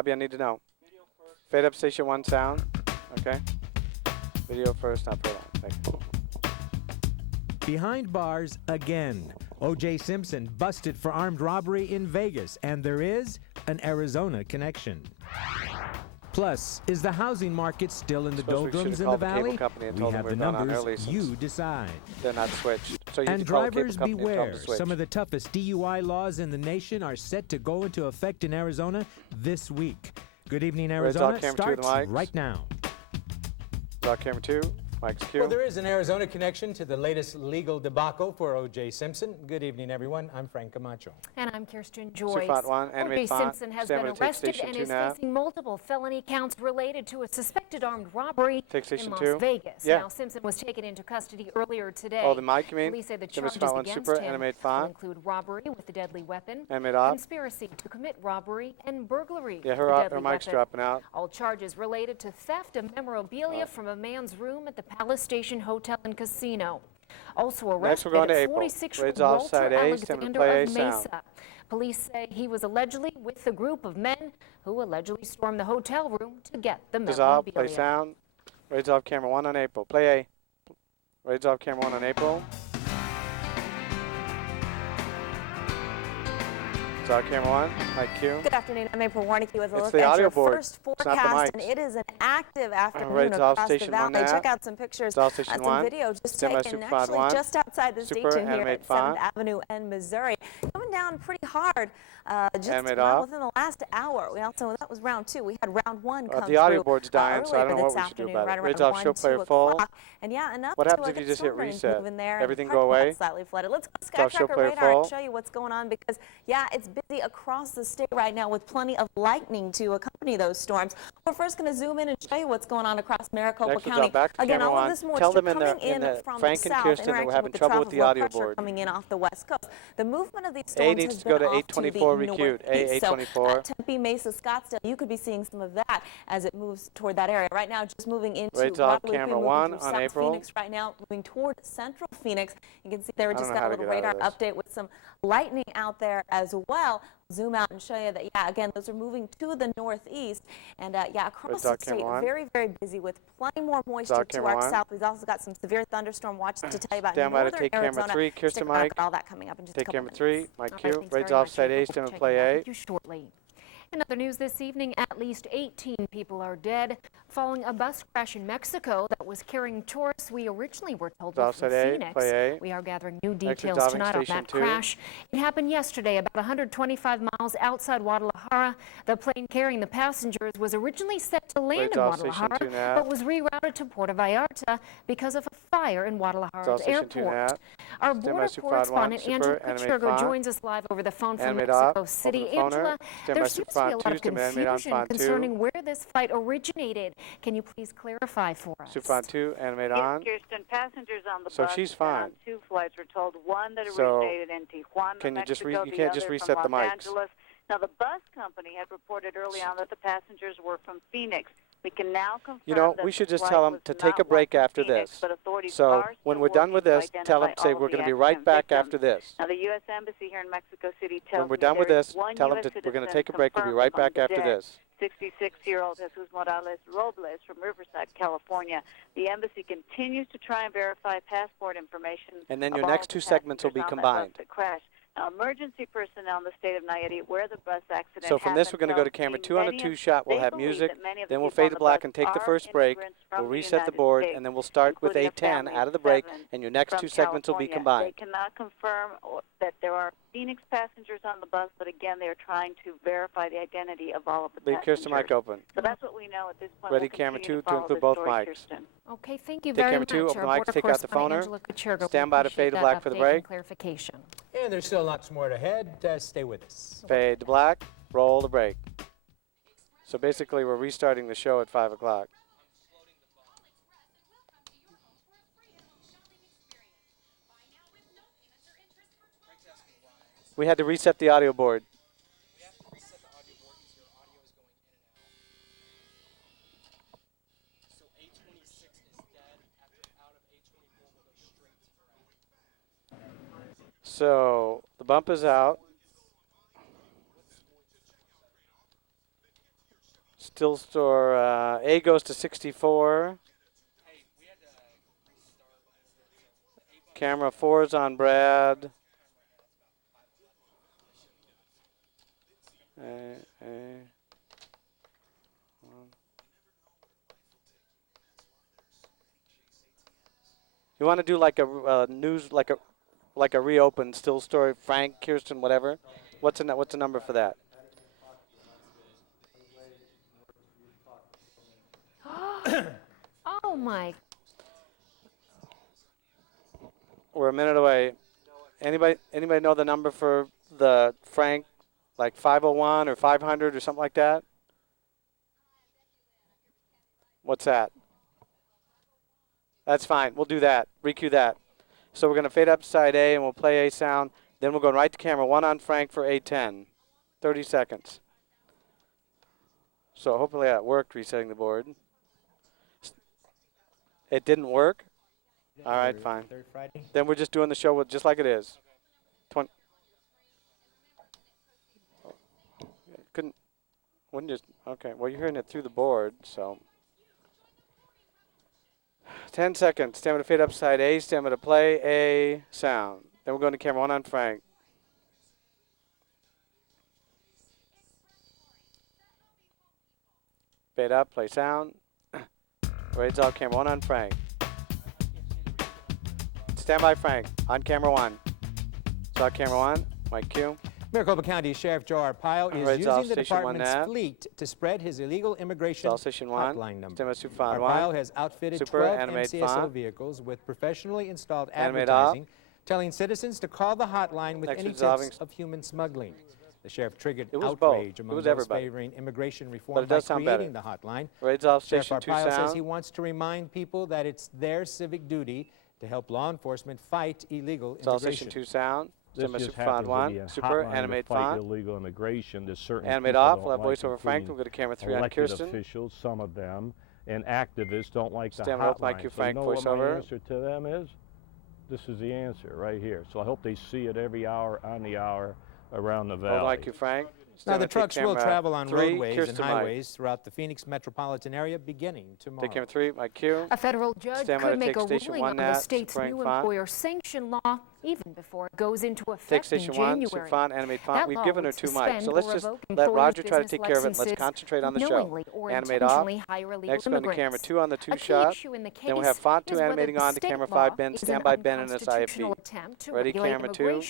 Bobby, I need to know. Fade up station 1 sound. Okay. Video first, not for long. Thank you. Behind bars again. O.J. Simpson busted for armed robbery in Vegas, and there is an Arizona connection. Plus, is the housing market still in the doldrums in the valley? We have the numbers, you decide. They're not switched. So you and drivers beware, some of the toughest DUI laws in the nation are set to go into effect in Arizona this week. Good evening, Arizona starts right now. Camera 2. Mike's Q. Well, there is an Arizona connection to the latest legal debacle for O.J. Simpson. Good evening, everyone. I'm Frank Camacho. And I'm Kirsten Joyce. O.J. Simpson has been arrested and is facing multiple felony counts related to a suspected armed robbery in Las Vegas. Now, Simpson was taken into custody earlier today. Oh, the mic, you mean? Police say the charges against him will include robbery with a deadly weapon, conspiracy to commit robbery, and burglary with a deadly mic's weapon. dropping out. All charges related to theft of memorabilia from a man's room at the Palace Station Hotel and Casino. Also arrested 46-year-old Walter Alexander of Mesa. Police say he was allegedly with a group of men who allegedly stormed the hotel room to get the memorabilia. Play sound. Raids off camera 1 on April. Play A. Raids off camera 1 on April. Camera 1, IQ. Good afternoon. I'm April Warnecke with a look at your first forecast, and it is an active afternoon across the valley. Check out some pictures and some video just taken actually just outside the station here at 7th Avenue and Missouri. Coming down pretty hard just within the last hour. We also, that was round 2. We had round 1 come through. The audio board's dying, so I don't know what we should do about it. Raids off show player full. And yeah, enough what happens if you just hit reset? Everything go away? Slightly flooded. Let's go Skytracker radar and show you what's going on because, yeah, it's busy across the state right now with plenty of lightning to accompany those storms. We're first going to zoom in and show you what's going on across Maricopa County. Again, all of this moisture coming in from the south, interacting with the trough of low pressure coming in off the west coast. The movement of these storms has been off to the northeast. So Tempe, Mesa, Scottsdale, you could be seeing some of that as it moves toward that area. Right now, just moving into Guadalupe, moving through South Phoenix right now, moving toward central Phoenix. You can see there we just got a little radar update with some lightning out there as well. Zoom out and show you that, yeah, again, those are moving to the northeast. And, yeah, across the state, very, very busy with plenty more moisture to our south. We've also got some severe thunderstorm watches to tell you about northern Arizona. Camera 3, Kirsten Mike. All that coming up in just a couple minutes. Camera 3, Mike Q. Raids offside A, still in play A. Shortly. In other news this evening, at least 18 people are dead following a bus crash in Mexico that was carrying tourists we originally were told were from Phoenix. We are gathering new details tonight on that crash. It happened yesterday about 125 miles outside Guadalajara. The plane carrying the passengers was originally set to land in Guadalajara, but was rerouted to Puerto Vallarta because of a fire in Guadalajara's airport. Our border correspondent Angela Kuchergo joins us live over the phone from Mexico City. Angela, there seems to be a lot of confusion concerning where this flight originated. Can you please clarify for us? Supron 2, animate on. Kirsten, passengers on the so bus she's fine. on 2 flights were told one that originated in Tijuana, Mexico, you can't just reset the mics. Now, the bus company had reported early on that the passengers were from Phoenix. We can now confirm you know, we should just tell them to take a break after this. So when we're done with this, tell them, say we're going to be right back after this. Now, the U.S. Embassy here in Mexico City tells when we're done with this, tell them we're going to take a break. We'll be right back after this. 66-year-old Jesus Morales Robles from Riverside, California. The embassy continues to try and verify passport information. And then your next 2 segments will be combined. Now, emergency personnel in the state of Nayarit, where the bus accident So from this, we're going to go to camera 2 on the 2 shot. We'll have music, then we'll fade to black and take the first break. We'll reset the board, and then we'll start with A10 out of the break, and your next 2 segments will be combined. They cannot confirm that there are Phoenix passengers on the bus, but again, they're trying to verify the identity of all of the passengers. Leave Kirsten mic open. So that's what we know at this point. Ready, camera 2 to include both mics. Kirsten. Okay, thank you very much. Take camera 2, open the mics, take out the phoner. Stand by to fade to black for the break. Clarification. And there's still lots more ahead. Stay with us. Fade to black, roll the break. So basically, we're restarting the show at 5 o'clock. We had to reset the audio board. We have to reset the audio board because your audio is going in and out. So A26 is dead. Out of A24, we'll go straight to red. So the bump is out. Still store, A goes to 64. Camera 4 is on Brad. You want to do like a news, like a reopened still story, Frank, Kirsten, whatever. What's the number for that? Oh my. We're a minute away. Anybody know the number for the Frank, like 501 or 500 or something like that? What's that? That's fine. We'll do that. Recue that. So we're going to fade up side A and we'll play A sound. Then we'll go right to camera 1 on Frank for A10. 30 seconds. So hopefully that worked, resetting the board. It didn't work? All right, fine. Then we're just doing the show with just like it is. 20. Wouldn't just, okay, well, you're hearing it through the board, so. 10 seconds. Stand by to fade up side A. Stand by to play A sound. Then we're going to camera 1 on Frank. Fade up, play sound. Raid's off, camera 1 on Frank. Stand by Frank, on camera 1. Saw camera 1, Mike Q. Maricopa County Sheriff Joe Arpaio is using the department's fleet to spread his illegal immigration hotline number. Arpaio has outfitted 12 MCSO vehicles with professionally installed advertising, telling citizens to call the hotline with any tips of human smuggling. The sheriff triggered outrage among those favoring immigration reform by creating the hotline. Sheriff Arpaio says he wants to remind people that it's their civic duty to help law enforcement fight illegal immigration. 2 sound. This just happens to be a super hotline animate to fight font. Illegal immigration. There's certain animate people off. don't We'll have like voiceover Frank. We'll go to camera 3 on elected Kirsten. officials, some of them, and activists don't like the Stand hotline. up, Mike, you Frank, so you know voiceover. what my answer to them is? This is the answer right here. So I hope they see it every hour, on the hour, around the valley. Mike, you Frank. Now, the trucks will travel on roadways and highways throughout the Phoenix metropolitan area beginning tomorrow. Take camera 3, Mike Q. A federal judge could make a ruling on the state's new employer sanction law even before it goes into effect in January. Take station 1, animate font. We've given her 2 mics, so let's just let Roger try to take care of it. Let's concentrate on the show. Animate off. Next, going to camera 2 on the 2 shot. Then we'll have font 2 animating on to camera 5. Ben, stand by Ben and his IFB. Ready, camera 2.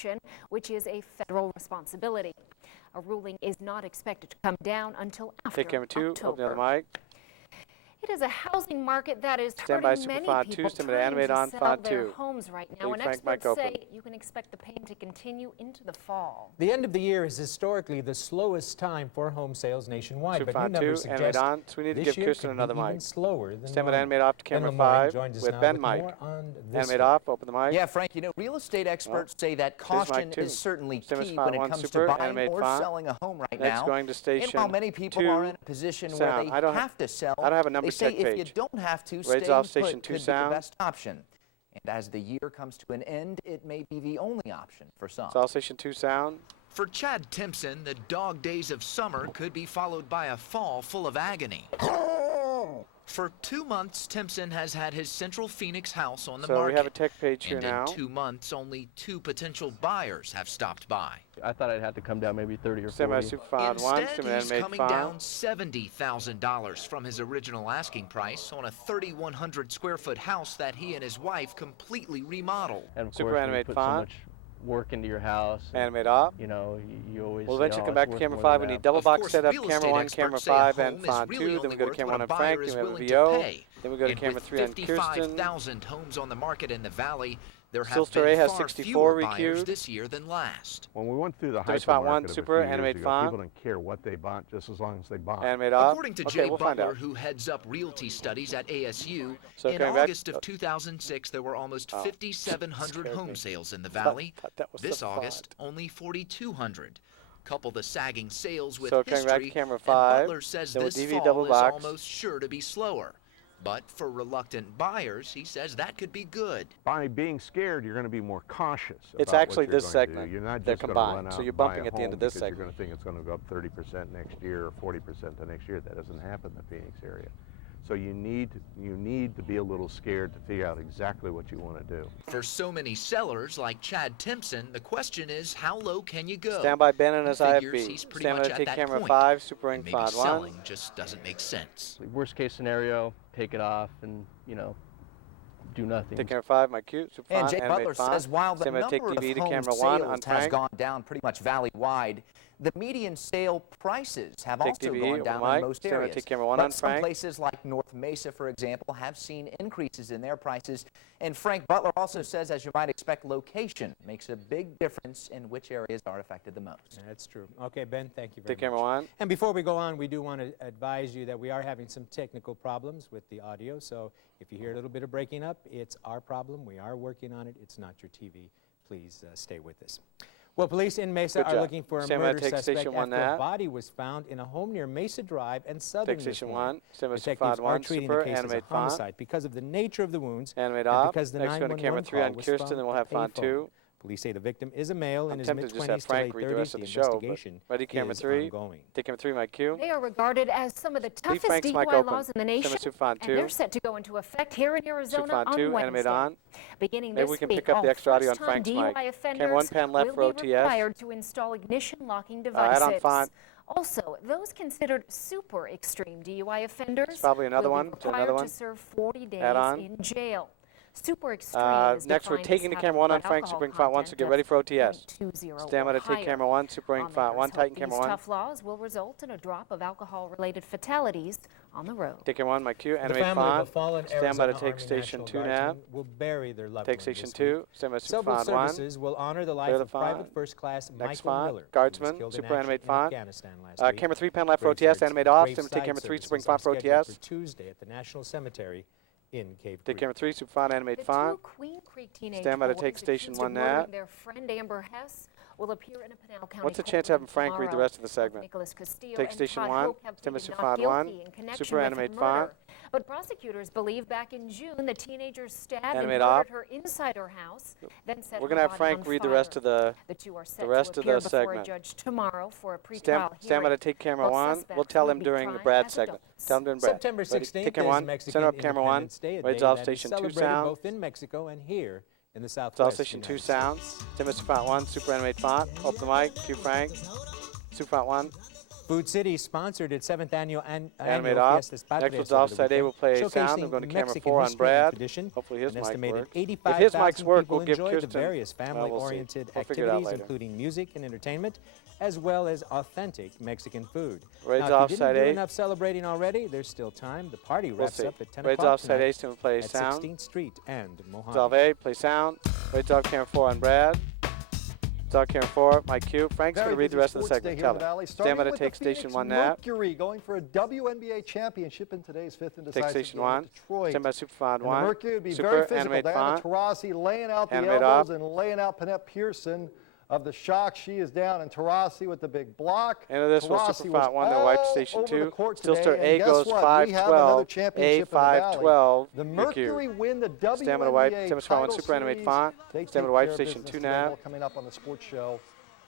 Which is a federal responsibility. A ruling is not expected to come down until after camera 2, October. open the other mic. It is a housing market that is Stand by hurting super many font people 2, stand by to animate trying on to font sell their 2. homes right now, Leave and Frank mic experts say open. you can expect the pain to continue into the fall. The end of the year is historically the slowest time for home sales nationwide, but new numbers suggest on. So we need to give Kirsten another mic. Even slower than stand by to animate off to camera 5 with Ben mic. Animate off, open the mic. Yeah, Frank, you know, real estate experts say that caution is certainly key when it comes to buying or selling a home right now. Going to station and while many people are in a position where they have to sell, I don't have a number they say check if you page. don't have to, Raid's off station 2 could be the best option. And as the year comes to an end, it may be the only option for some. It's all station 2 sound. For Chad Timpson, the dog days of summer could be followed by a fall full of agony. For 2 months, Timpson has had his Central Phoenix house on the market. So we have a tech page here now. And in 2 months, only 2 potential buyers have stopped by. I thought I'd have to come down maybe 30 or 40. Instead, he's coming down $70,000 from his original asking price on a 3,100 square foot house that he and his wife completely remodeled. And of Super course, animate when you put font. so much work into your house. Animate off. You know, you always We'll say, eventually oh, come back it's to camera worth 5. more We than need that. double Of box course, setup, real camera estate 1, camera experts say a 5, and home is font really 2. Then only we go to worth camera what 1 a on Frank. buyer is Then we have a willing to VO. pay. Then we go to And camera with 3 on Kirsten. 55,000 homes on the market in the valley, there Still have Story been has far 64 fewer buyers requeued. this year than last. When we went through the There's hypermarket font 1, of a super, few years animate ago, font. people didn't care what they bought, just as long as they bought. Animate off. According to Okay, Jay we'll find Butler, out. who heads up realty studies at ASU, So in coming back- August of 2006, there were almost 5,700 home sales in the valley. That was This the August, only 4,200. Couple the sagging sales with So coming back to history, camera and 5, Butler says then with this DV fall double is box. almost sure to be slower. But for reluctant buyers, he says that could be good. By being scared, you're going to be more cautious. It's about actually what you're this going to do. segment. You're not They're just going to run combined. out So you're and buy bumping a at the end home of this because segment. you're going to think it's going to go up 30% next year or 40% the next year. That doesn't happen in the Phoenix area. So you need to be a little scared to figure out exactly what you want to do. For so many sellers like Chad Timpson, the question is, how low can you go? Stand by Ben and his Figures IFB. he's pretty Stand by much to at take that camera point. 5, Super Ring Maybe 5 1. selling just doesn't make sense. Worst case scenario, take it off and, do nothing. Take camera 5, my cute, Super And font, Jake animate Butler font. says while the Stand by to take number of DV to home camera 1 sales on has Frank. gone down pretty much valley-wide, the median sale prices have Take also DV, gone down Mike. in most Stand by to areas. take camera 1 But on some Frank. places like North Mesa, for example, have seen increases in their prices. And Frank Butler also says, as you might expect, location makes a big difference in which areas are affected the most. That's true. Okay, Ben, thank you very Take camera much. 1. And before we go on, we do want to advise you that we are having some technical problems with the audio. So if you hear a little bit of breaking up, it's our problem. We are working on it. It's not your TV. Please stay with us. Well, police in Mesa Good are job. looking for a Stand by to murder take suspect station 1 after a nav. body was found in a home near Mesa Drive and Southern Take station this morning. 1. Stand by to Detectives font are 1, treating Super, the case as a animate font. homicide because of the nature of the wounds Animate and off. because the Next, go to 911 camera 3 call on was Kirsten, from then we'll a have font payphone. 2. Police say the victim is a male in I'm his tempted to just have mid-20s to late Frank read the rest 30s. of The the show, but investigation ready, camera is 3. ongoing. Take camera 3, my cue. They are regarded as some of the toughest Frank's mic DUI open. laws in the nation, Super font and 2. they're set to go into effect here in Arizona Super font on 2, Wednesday. animate on. Beginning Maybe this we can week, pick up all the extra audio on first-time Frank's DUI mic. offenders Camera 1 pan left for will be OTS. required to install ignition-locking add devices. on font. Also, those considered super extreme DUI offenders There's probably another will one. be Is there required another one? to serve 40 days Add on. in jail. Super extreme is Next, we're defined taking as the having camera 1 on blood Frank, alcohol Super Ring font 1, so content get of ready for OTS. 0.20 or Stand by to take higher. camera 1, Super Ring font 1, Lawmakers tighten hope camera these 1. tough laws will result in a drop of alcohol-related fatalities on the road. Take camera 1, my cue, The animate family of a font. fallen Stand by Arizona to take Army station National 2 nav. Guardsmen will bury their loved Take one station this 2, week. stand by Super Civil font 1. services will honor the life Clear the of Private font. First Class Next Michael font, Miller, who was Guardsman, killed in Super action animate in font. Afghanistan last week. Camera 3 pan left for Gravesites- OTS, animate off. Stand by to gravesite take camera 3, Super Ring services font for are scheduled OTS. for Tuesday at the National Cemetery in Cave Take Creek. camera 3, Super font, animate The font. two Queen Creek teenage Stand by to boys take station accused of 1 murdering nav. their friend Amber Hess will appear in a Pinal County What's the courtroom chance of having Frank read the tomorrow. rest of the segment? Nicholas Castillo Take and station Todd 1, Hope have stand by pleaded Super not font 1, guilty in connection Super with animate murder. font. But prosecutors believe back in June the teenager stabbed and Animate murdered off. her inside her house, then set We're her going to have body Frank on read the fire. rest of the two are set rest to of the appear before a segment. judge tomorrow for a pretrial Stand by to hearing. take camera Both 1. We'll suspects tell will him be during the tried Brad as segment. adults. Tell him during Brad. September Ready? 16th Take camera is 1. Mexican Center up camera 1. Independence Day, a Raise day off that is station 2 celebrated sound. both in Mexico and here in the Raise Southwest. off station 2 United sound. States. Stand by Super font 1. Super animate font. Open the mic. Cue Frank. Super font 1. Food City sponsored its 7th annual Animate off. Fiestas Next Patrias was over the offside A. We'll play weekend, sound. We're showcasing going to camera Mexican 4 on history and Brad. tradition. Hopefully his An mic estimated works. If 85,000 his mics work, people we'll give enjoyed the Kirsten. various we'll see. family-oriented We'll figure it out activities, later. including music and entertainment, as well as authentic Mexican food. Raids Now, if you offside didn't do A. enough celebrating already, there's still time. The party We'll wraps see. up at 10 Raids o'clock offside A. tonight Still play at sound. 16th Street and Mojave. Solve A. Play sound. Raids off camera 4 on Brad. Dog camera 4, my cue. Frank's going to read the rest of the segment. Tell him. Stand by to take station 1 nav. Mercury going for a WNBA championship in today's fifth and decisive Take station game 1. in Detroit. Stand by Super font And 1. the Mercury would be Super very physical. animate Diana font. Taurasi laying out the Animate elbows off. and laying out Panette Pearson of the Shock. She is down, and Taurasi with the big block. Into this was Taurasi Super font 1. Then wipe station 2. Still Still start A goes 5-12. A 5-12. The Mercury win the WNBA Stand by to wipe. Stand by title to Super animate series. font. They Stand by to take wipe care of station business 2 today. nav. More coming up on the sports show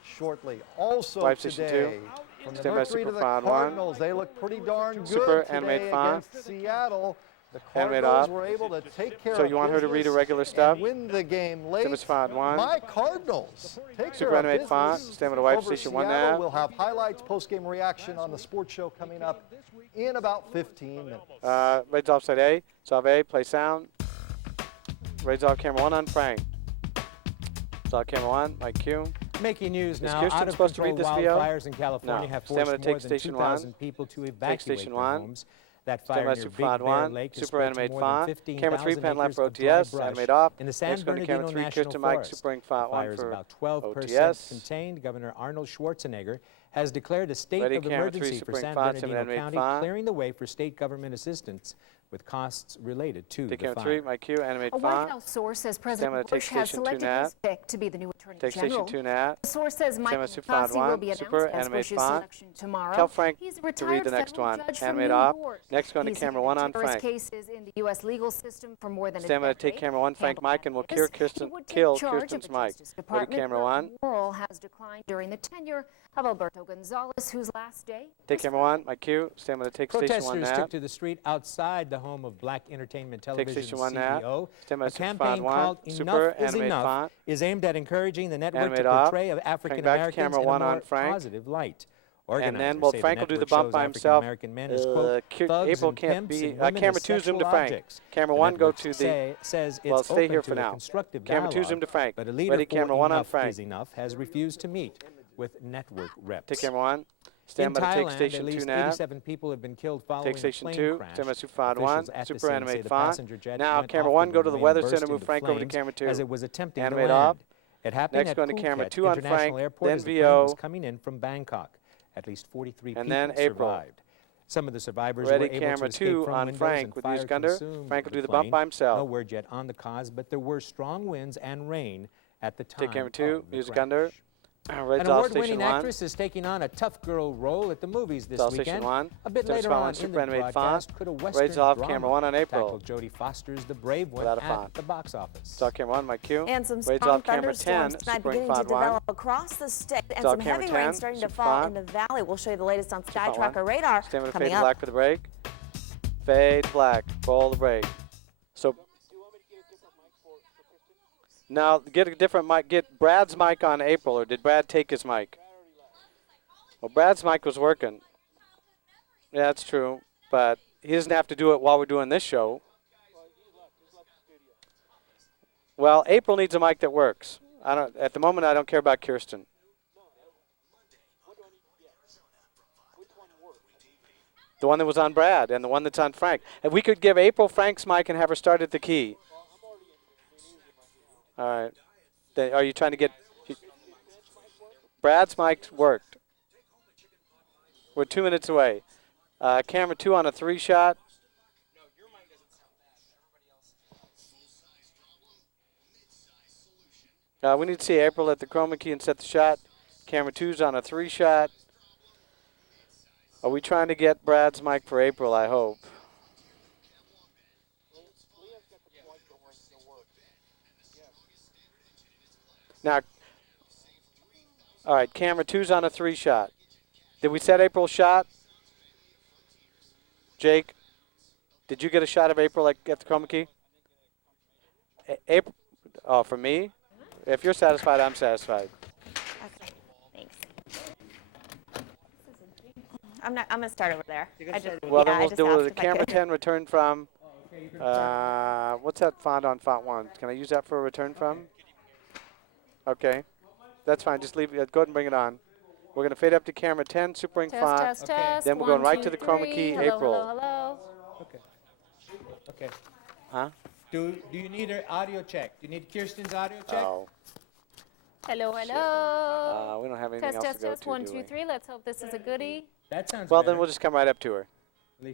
shortly. Also Wipe station today, 2. from the Stand by Mercury to Super the font 1. Cardinals, they look pretty darn good Super today animate font. against Seattle. The Animate Cardinals off. were able to take care So of you want her to read business a regular stuff? and win the game late. Stand by font 1. My Cardinals take Super care of animate business font. Stand by to wipe over station 1 Seattle. nav. We'll have highlights, post-game reaction on the sports show coming up in about 15 minutes. Raids offside A. Solve A. Play sound. Raids off camera 1 on Frank. Solve camera 1. My cue. Making news Is now. Kirsten Out of supposed to control read this VO? wildfires in California No. have Stand by forced to more take than station 2,000 1. people to evacuate station their 1. homes. That Stand fire by near Super Big font Bear 1. Lake has Super spread to animate more font. than Camera 3 15,000 pan left acres for of dry OTS. brush. Animate off. In the San Next going to Bernardino camera 3. National Kirsten Mike. Forest, Super font 1 fires for about 12% OTS. contained. Governor Arnold Schwarzenegger has declared a state of emergency for San Bernardino County, clearing the way for state government assistance with costs related to the fire. 3, my cue, animate font. A White House source says President Bush has selected his pick to be the new Attorney General. The source says Mike McCarthy will be announced as Bush's selection tomorrow. Tell Frank He's a to retired read the next federal one. judge from Animate New off. York. Next, going to He's camera handled 1 on terrorist Frank. cases in the U.S. legal system for more than a Stand by to take decade. camera 1, Frank Mike, and we'll kill Kirsten's mic. Ready, camera 1. Moral has declined during the tenure of Alberto Gonzalez, whose last day. Take camera 1, my cue. Stand by to take station 1 Protesters now. took to the street outside the home of Black Entertainment Television Station 1 now. CEO. A campaign called Enough is Enough is aimed at encouraging the network to portray of African Americans in a more positive light. And then, well, Frank will do the bump by himself. April can't be. Camera 2 zoom to Frank. Camera 1 go to the. Well, stay here for now. Camera 2 zoom to Frank. Ready, camera 1 on Frank. Has refused to meet with network reps. Take camera 1. Stand by to take station 2 now. 87 people have been killed following take station a 2. Crash. Stand by to font 1. Super Super animate font. Now camera 1 go to the weather center. Move Frank over to camera 2. As it was attempting animate to land. off. It happened Next at going to camera 2 on Frank. Airport Then as the plane VO. was coming in from Bangkok. At least 43 and people then April. survived. Some of the survivors Ready, were able camera to escape 2 from on windows Frank with and use gunner. Frank will do the bump by himself. No word yet on the cause, but there were strong winds and rain at the time. Take camera 2. Use gunner. An award-winning actress is taking on a tough girl role at the movies this weekend. A bit later on in the broadcast, could a Western drama camera 1 on April. tackle Jodie Foster's The Brave One at the box office. Start camera 1, my cue. And some strong thunderstorms tonight beginning to develop across the state, and some heavy rain starting to fall in the valley. We'll show you the latest on Sky Tracker radar coming up. Fade black for the break. Fade black. Roll the break. So. Now get a different mic. Get Brad's mic on April, or did Brad take his mic? Well, Brad's mic was working. Yeah, that's true, but he doesn't have to do it while we're doing this show. Well, April needs a mic that works. At the moment, I don't care about Kirsten. The one that was on Brad and the one that's on Frank. If we could give April Frank's mic and have her start at the key. All right. Then are you trying to get Brad's mic worked? We're 2 minutes away. Camera 2 on a 3 shot. We need to see April at the chroma key and set the shot. Camera 2's on a 3 shot. Are we trying to get Brad's mic for April? I hope. Now, all right, camera 2's on a 3 shot. Did we set April's shot? Jake, did you get a shot of April at the chroma key? April, oh, for me? If you're satisfied, I'm satisfied. Okay, thanks. I'm gonna start over there. Well, then we'll do the camera 10 return from. What's that font on font 1? Can I use that for a return from? Okay, that's fine. Just leave it. Go ahead and bring it on. We're going to fade up to camera 10, super ink font. Test, test. Then we're going right to the chroma key, hello, April. Hello, Okay. Okay. Huh? Do you need an audio check? Do you need Kirsten's audio check? Oh. hello. Hello. We don't have anything else to go Test. to, 1, do 2, we? 3. Let's hope this is a goodie. That sounds Well, better. then we'll just come right up to her.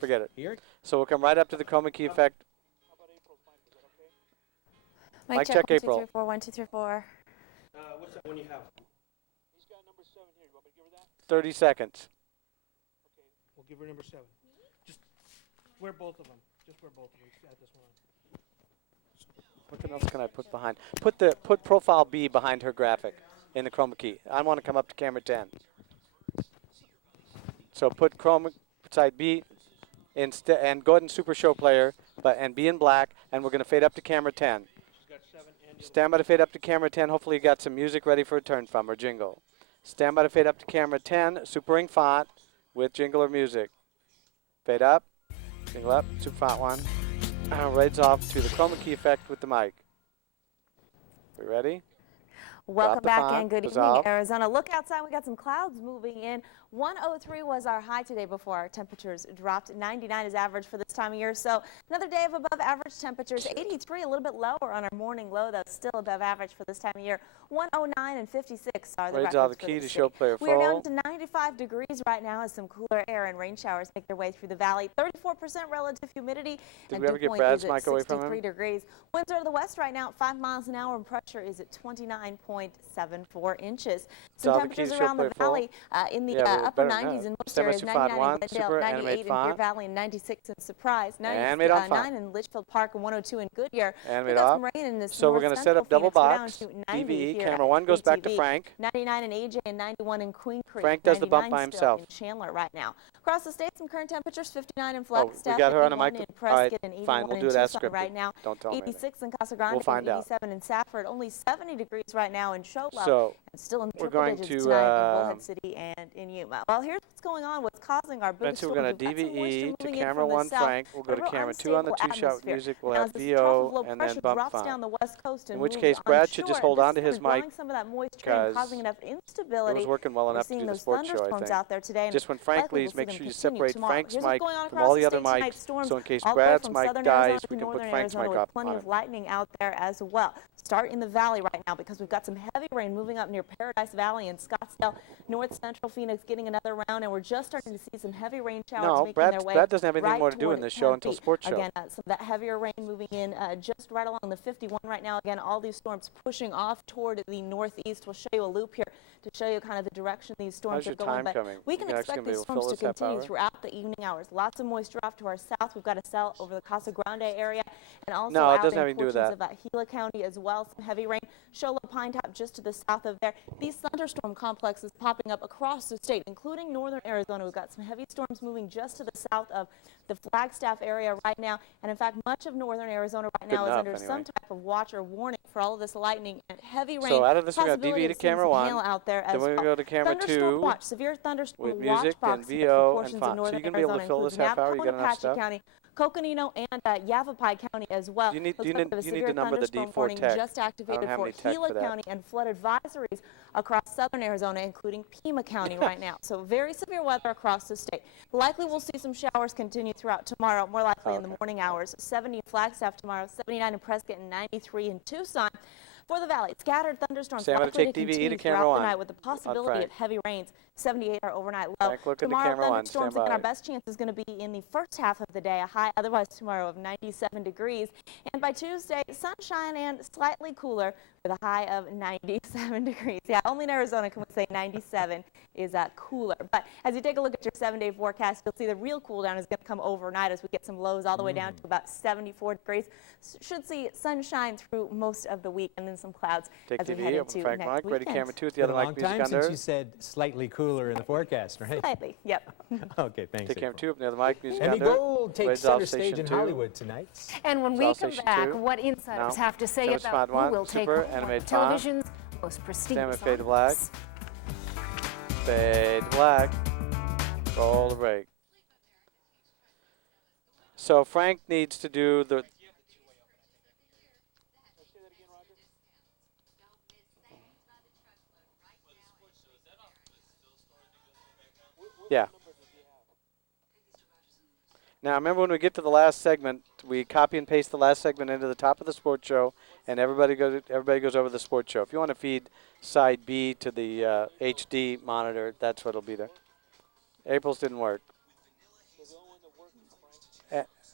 Forget it. Here? So we'll come right up to the chroma key effect. Mic check April. 1, 2, 3, 4. 1, 2, 3, 4. What's that one you have? 30 seconds. Okay, we'll give her number 7. Just wear both of them. Just wear both of them. Add this one on. What else can I put behind? Put profile B behind her graphic in the chroma key. I want to come up to camera 10. So put chroma side B instead, and go ahead and super show player, and be in black, and we're going to fade up to camera 10. Stand by to fade up to camera 10. Hopefully you got some music ready for a turn from or jingle. Stand by to fade up to camera 10, super ink font with jingle or music. Fade up, jingle up, super font 1. Raids off to the chroma key effect with the mic. We ready? Welcome back font, and good evening, dissolve. Arizona. Look outside, we got some clouds moving in. 103 was our high today before our temperatures dropped. 99 is average for this time of year. So another day of above average temperatures. 83, a little bit lower on our morning low, though still above average for this time of year. 109 and 56 are the records all the for key the to show player We are down to 95 degrees right now as some cooler air and rain showers make their way through the valley. 34% relative humidity. Did we ever get Brad's mic away from him? 63 degrees. Winds are to the west right now at 5 miles an hour and pressure is at 29.74 inches. Some temperatures around the valley in the upper 90s in most areas. 99 in Glendale, 98 in Deer Valley, and 96 in Surprise, 99 in Litchfield Park, and 102 in Goodyear. So we're going to set up double box. DVE, camera 1 goes back to Frank. 99 in AJ and 91 in Queen Creek. Frank does the bump by himself. In Chandler right now. Across the state, some current temperatures: 59 in Flagstaff, we got her on a mic. in Prescott, and 81 fine, we'll in do it as Tucson scripted. right now. Don't tell me 86 in Casa Grande, we'll find and 87 in Safford. Only 70 degrees right now in Show So and still in we're triple going digits to tonight in Bullhead City and in Yuma. Well, here's what's going on. What's causing our biggest we're going to DVE to camera 1 Frank. We'll go to camera 2 on the 2-shot music. We'll have VO and then bump font. In which case, Brad should just hold on to his mic because it was working well enough to do the sports show, I think. Just when Frank leaves, make sure you separate Frank's mic from all the other mics, so in case Brad's mic dies, we can put Frank's mic up on plenty of lightning out there as well. Start in the valley right now because we've got some heavy rain moving up near Paradise Valley and Scottsdale, north central Phoenix getting another round, and we're just starting to see some heavy rain showers making their way. Brad doesn't have anything more to do in this show until sports show. Again, some of that heavier rain moving in just right along the 51 right now. Again, all these storms pushing off toward the northeast. We'll show you a loop here to show you kind of the direction these storms are going. But we can expect these storms to continue throughout the evening hours. Lots of moisture off to our south. We've got a cell over the Casa Grande area and also out in portions of Gila County as well. Some heavy rain. Show Low Pine Top just to the south of there. These thunderstorm complexes popping up across the state, including northern Arizona. We've got some heavy storms moving just to the south of the Flagstaff area right now. And in fact, much of northern Arizona right now is under some type of watch or warning for all of this lightning and heavy rain. So out of this, we're going to DV to camera 1. Out there then we're going to go to camera 2 watch, severe thunderstorm with music and VO and font. So you're going to be able to fill this half hour. You got enough stuff? County, Coconino and Yavapai County as well. You need to number the D4 tech. Just activated for Gila County and flood advisories across southern Arizona, including Pima County right now. So very severe weather across the state. Likely we'll see some showers continue throughout tomorrow, more likely in the morning hours. 70 in Flagstaff tomorrow, 79 in Prescott, and 93 in Tucson. For the valley, scattered thunderstorms likely to continue throughout the night with the possibility of heavy rains. 78 are overnight low. Tomorrow, thunderstorms, again, our best chance is going to be in the first half of the day, a high otherwise tomorrow of 97 degrees. And by Tuesday, sunshine and slightly cooler with a high of 97 degrees. Yeah, only in Arizona can we say 97 is cooler. But as you take a look at your 7-day forecast, you'll see the real cool down is going to come overnight as we get some lows all the way down to about 74 degrees. Should see sunshine through most of the week and then some clouds as we head into Frank next Mark, weekend. ready camera 2 with the other mic music under. It's been a long time since you said slightly cooler in the forecast, right? Slightly, yep. Okay, thanks. Take camera 2 with the other mic music Emmy under. Gold takes center stage in Hollywood tonight. And when we come back, what insiders have to say about who will take television's most prestigious fade to black. Fade to black. Roll the break. So Frank needs to do the... Yeah. Now, remember when we get to the last segment, we copy and paste the last segment into the top of the sports show, and everybody goes over the sports show. If you want to feed side B to the HD monitor, that's what will be there. April's didn't work.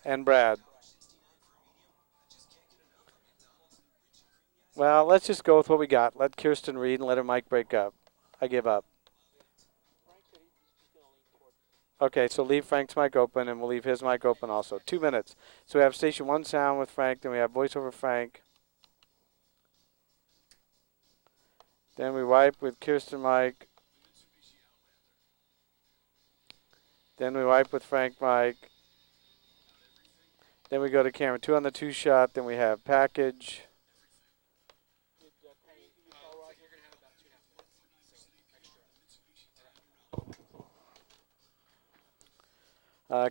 And Brad. Well, let's just go with what we got. Let Kirsten read and let her mic break up. I give up. Okay, so leave Frank's mic open, and we'll leave his mic open also. 2 minutes. So we have station 1 sound with Frank, then we have voiceover Frank. Then we wipe with Kirsten mic. Then we wipe with Frank mic. Then we go to camera 2 on the 2-shot. Then we have package.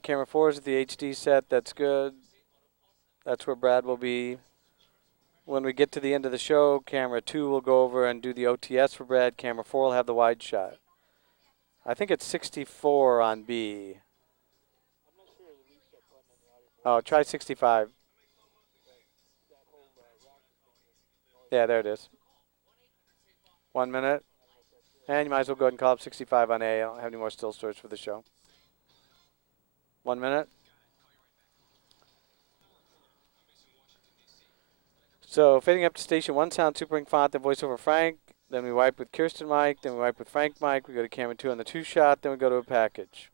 Camera 4 is at the HD set. That's good. That's where Brad will be. When we get to the end of the show, camera 2 will go over and do the OTS for Brad. Camera 4 will have the wide shot. I think it's 64 on B. Oh, try 65. Yeah, there it is. 1 minute. And you might as well go ahead and call up 65 on A. I don't have any more still stories for the show. 1 minute. So fading up to station 1 sound, supering font, then voiceover Frank. Then we wipe with Kirsten mic. Then we wipe with Frank mic. We go to camera 2 on the 2 shot. Then we go to a package.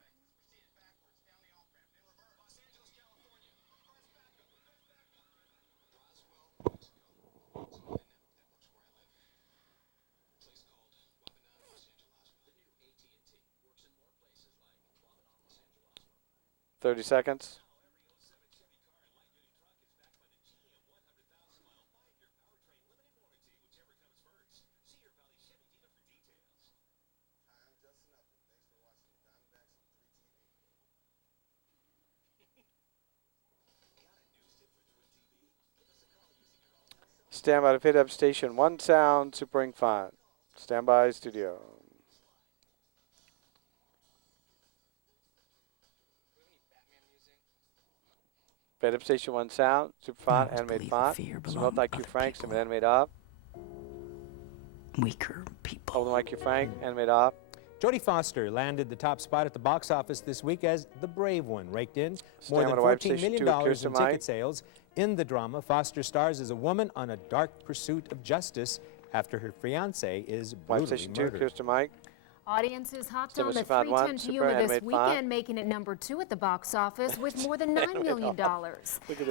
$30 seconds. Stand by to fade up station 1 sound, supering font. Stand by studio. Fade up station 1 sound, super font, animate font. Submit IQ Frank, submit animate up. Weaker people. Hold the mic, Q Frank, animate up. Jodie Foster landed the top spot at the box office this week as the brave one, raked in more than $14 million in ticket sales. In the drama, Foster stars as a woman on a dark pursuit of justice after her fiancé is brutally murdered. Kirsten Mike. Audiences hopped on the 310 to Yuma this weekend, making it #2 at the box office with more than $9 million.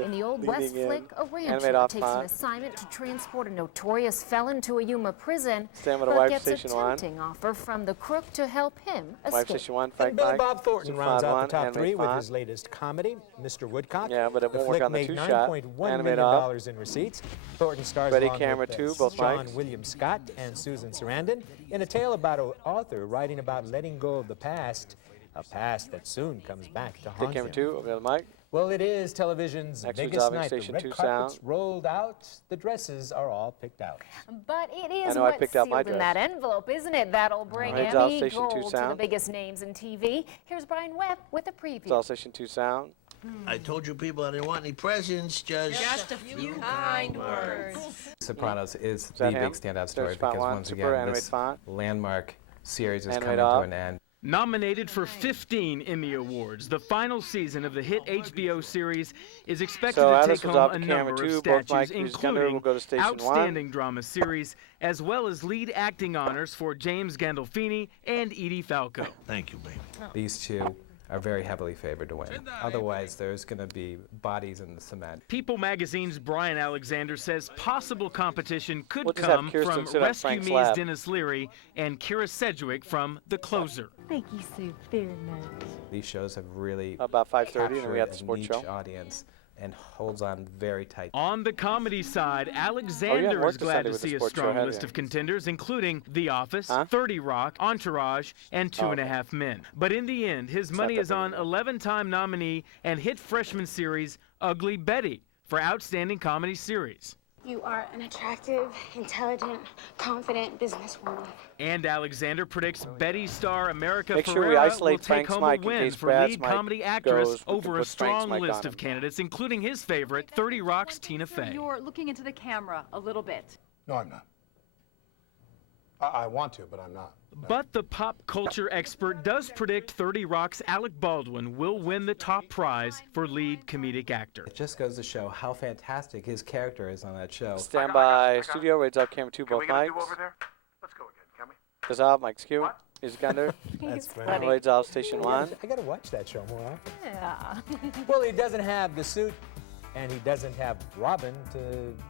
In the Old West flick, a rancher takes an assignment to transport a notorious felon to a Yuma prison, but gets a tempting offer from the crook to help him escape. And Billy Bob Thornton rounds out the top 3 with his latest comedy, Mr. Woodcock. Yeah, but it won't work on the 2 shot. $9.1 million in receipts. Thornton stars along with Sean William Scott and Susan Sarandon in a tale about an author writing about letting go of the past, a past that soon comes back to haunt him. Camera 2, over the mic. Well, it is television's biggest night. The red carpet's rolled out, the dresses are all picked out. But it is what's sealed in that envelope, isn't it? That'll bring Emmy gold to the biggest names in TV. Here's Brian Webb with a preview. It's all station 2 sound. I told you people I didn't want any presents, just a few kind words. Sopranos is the big standout story because once again this landmark series is coming to an end. Nominated for 15 Emmy Awards, the final season of the hit HBO series is expected to take home a number of statues, including Outstanding Drama Series, as well as lead acting honors for James Gandolfini and Edie Falco. Thank you, baby. These two are very heavily favored to win. Otherwise, there's going to be bodies in the cement. People Magazine's Brian Alexander says possible competition could come from Rescue Me's Dennis Leary and Kira Sedgwick from The Closer. Thank you so very much. These shows have really about 5:30, and we have the sports show audience and holds on very tight. On the comedy side, Alexander is glad to see a strong list of contenders, including The Office, 30 Rock, Entourage, and 2.5 Men. But in the end, his money is on 11-time nominee and hit freshman series Ugly Betty for Outstanding Comedy Series. You are an attractive, intelligent, confident businesswoman. And Alexander predicts Betty star America Ferrera will take home a win for lead comedy actress over a strong list of candidates, including his favorite, 30 Rock's Tina Fey. You're looking into the camera a little bit. No, I'm not. I want to, but I'm not. But the pop culture expert does predict 30 Rock's Alec Baldwin will win the top prize for lead comedic actor. It just goes to show how fantastic his character is on that show. Stand by studio, rates up, camera 2, both mics. Let's go again, can we? Does out, Mike's cue. Music under. That's funny. Rates off, station 1. I gotta watch that show more often. Yeah. Well, he doesn't have the suit, and he doesn't have Robin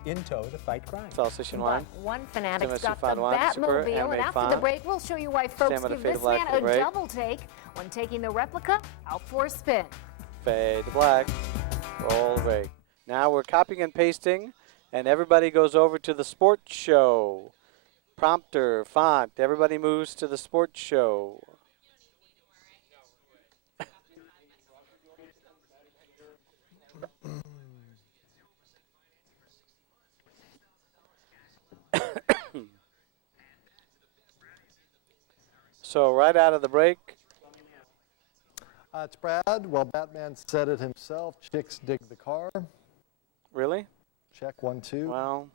in tow to fight crime. It's all station 1. One fanatic's got the Batmobile, and after the break, we'll show you why folks give this man a double take when taking the replica out for a spin. Fade to black. Roll the break. Now we're copying and pasting, and everybody goes over to the sports show. Prompter, font, everybody moves to the sports show. So right out of the break. It's Brad. Well, Batman said it himself. Chicks dig the car. Really? Check 1, 2. Well,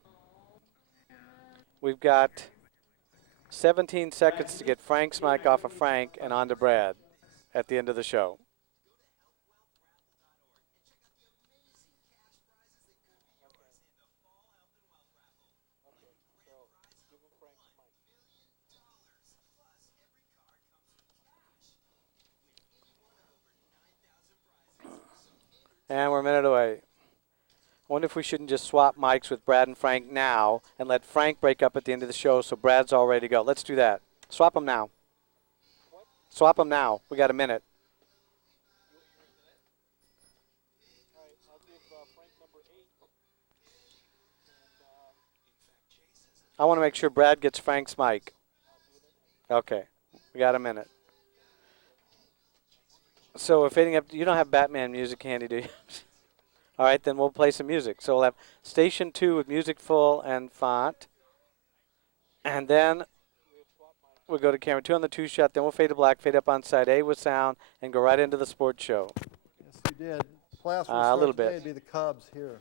we've got 17 seconds to get Frank's mic off of Frank and onto Brad at the end of the show. And we're a minute away. I wonder if we shouldn't just swap mics with Brad and Frank now and let Frank break up at the end of the show so Brad's all ready to go. Let's do that. Swap them now. Swap them now. We got a minute. I want to make sure Brad gets Frank's mic. Okay. We got a minute. So we're fading up. You don't have Batman music handy, do you? All right, then we'll play some music. So we'll have station 2 with music full and font. And then we'll go to camera 2 on the 2-shot. Then we'll fade to black, fade up on side A with sound, and go right into the sports show. Yes, you did. Last a little bit. It'd be the Cubs here.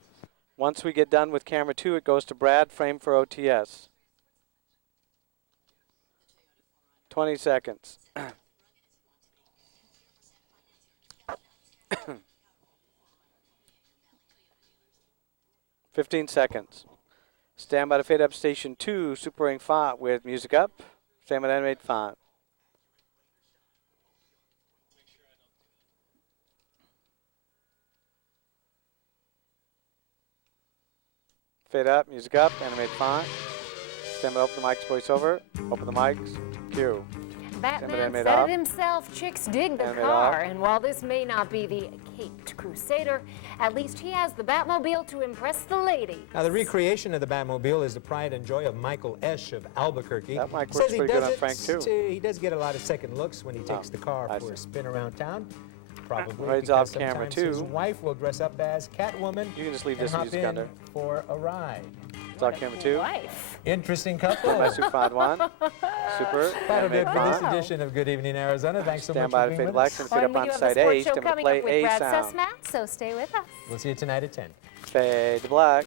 Once we get done with camera 2, it goes to Brad, frame for OTS. 20 seconds. 15 seconds. Stand by to fade up station 2, Super Ring font with music up. Stand by to animate font. Fade up, music up, animate font. Stand by to open the mics, voice over. Open the mics, cue. Batman said it himself, chicks dig the car, and while this may not be the caped crusader, at least he has the Batmobile to impress the ladies. Now, the recreation of the Batmobile is the pride and joy of Michael Esch of Albuquerque. That mic works pretty good on Frank, too. He does get a lot of second looks when he takes the car for a spin around town. Probably Rides because off camera, sometimes too. His wife will dress up as Catwoman. You can just leave and this hop music in under. For a ride. It's off camera 2. Interesting couple. My Super 1. Super. That'll do it for this edition of Good Evening Arizona. Thanks so much for being with us. Stand by to fade black and fade up on side A. Stand by to play A sound. So stay with us. We'll see you tonight at 10. Fade to black.